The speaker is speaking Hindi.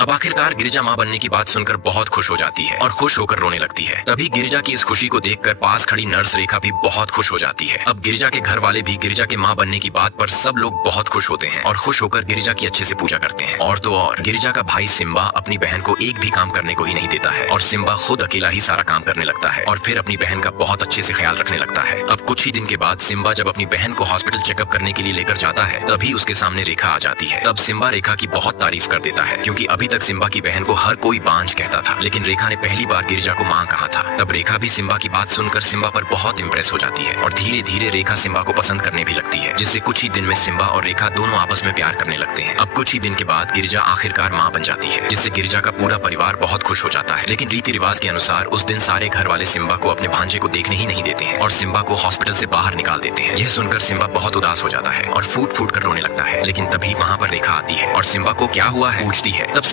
अब आखिरकार गिरिजा माँ बनने की बात सुनकर बहुत खुश हो जाती है और खुश होकर रोने लगती है। तभी गिरिजा की इस खुशी को देखकर पास खड़ी नर्स रेखा भी बहुत खुश हो जाती है। अब गिरिजा के घर वाले भी गिरिजा के माँ बनने की बात पर सब लोग बहुत खुश होते हैं और खुश होकर गिरिजा की अच्छे से पूजा करते हैं। और तो और गिरिजा का भाई सिम्बा अपनी बहन को एक भी काम करने को ही नहीं देता है और सिम्बा खुद अकेला ही सारा काम करने लगता है और फिर अपनी बहन का बहुत अच्छे से ख्याल रखने लगता है। अब कुछ ही दिन के बाद सिम्बा जब अपनी बहन को हॉस्पिटल चेकअप करने के लिए लेकर जाता है तभी उसके सामने रेखा आ जाती है। तब सिम्बा रेखा की बहुत तारीफ कर देता है क्योंकि अभी तक सिम्बा की बहन को हर कोई बांझ कहता था, लेकिन रेखा ने पहली बार गिरिजा को माँ कहा था। तब रेखा भी सिम्बा की बात सुनकर सिम्बा पर बहुत इम्प्रेस हो जाती है और धीरे धीरे रेखा सिम्बा को पसंद करने भी लगती है, जिससे कुछ ही दिन में सिम्बा और रेखा दोनों आपस में प्यार करने लगते हैं। अब कुछ ही दिन के बाद गिरिजा आखिरकार माँ बन जाती है, जिससे गिरिजा का पूरा परिवार बहुत खुश हो जाता है। लेकिन रीति रिवाज के अनुसार उस दिन सारे घर वाले सिम्बा को अपने भांजे को देखने ही नहीं देते हैं और सिम्बा को हॉस्पिटल से बाहर निकाल देते हैं। यह सुनकर सिम्बा बहुत उदास हो जाता है और फूट फूट कर रोने लगता है। लेकिन तभी वहाँ पर रेखा आती है और सिम्बा को क्या हुआ है पूछती है। तब